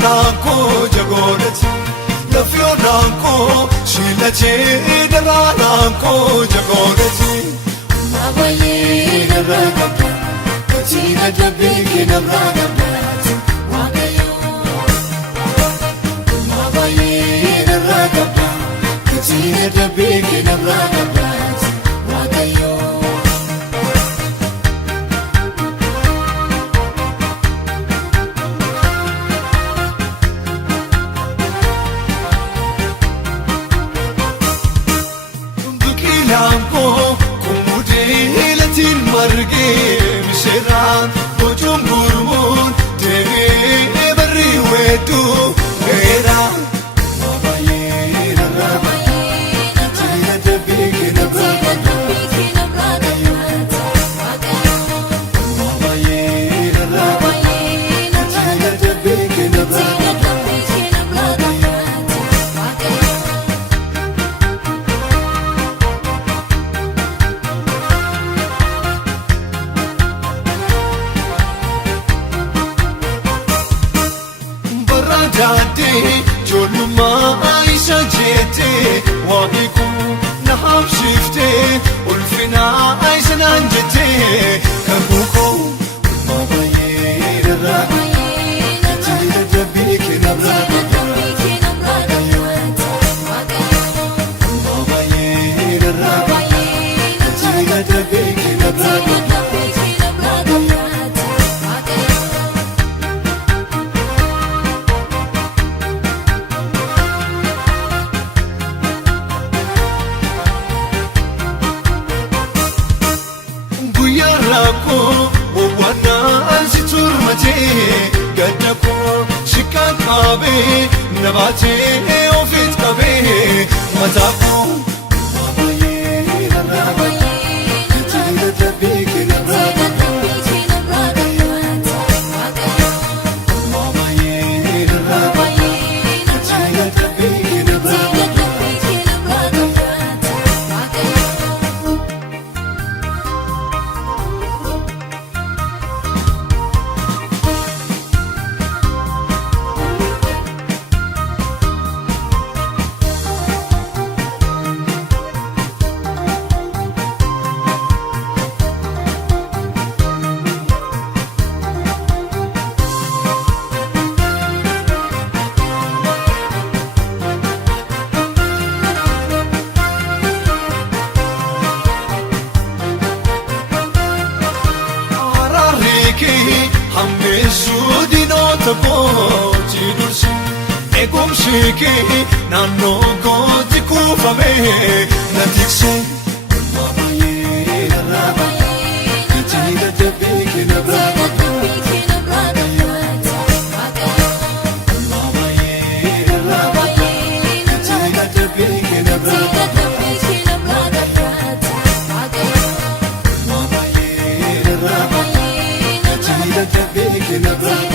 Dararanko jagoret Lafionanko Shilache Dararanko jagoret Mabaye Daragabda Katina Dabiki Nabragabda Wagayo Mabaye Daragabda Katina Dabiki Nabragabda Wagayo Lanko kumude latin marge misheran bojum gurmun deve berri wetu era mabaye rabaye tina debike na brada mabaye rabaye tina debike na brada Dade joluma aisha jete wahiku naham shifte ulfina aisha nanjete kabuko mabaye rabaye tina dabike na brada mabaye rabaye tina dabike na brada Rako wana ansitur mate gadako shikan kabe nabate ofit kabe matako mabaye rabaye tina dabike na brada mabaye rabaye tina dabike na brada Hammesu dinota kooti dursi Egum shiki naanno kooti kuufame na tikse mabaye rabaye tina dabike na brada mabaye rabaye tina dabike na brada mabaye rabaye tina dabike na brada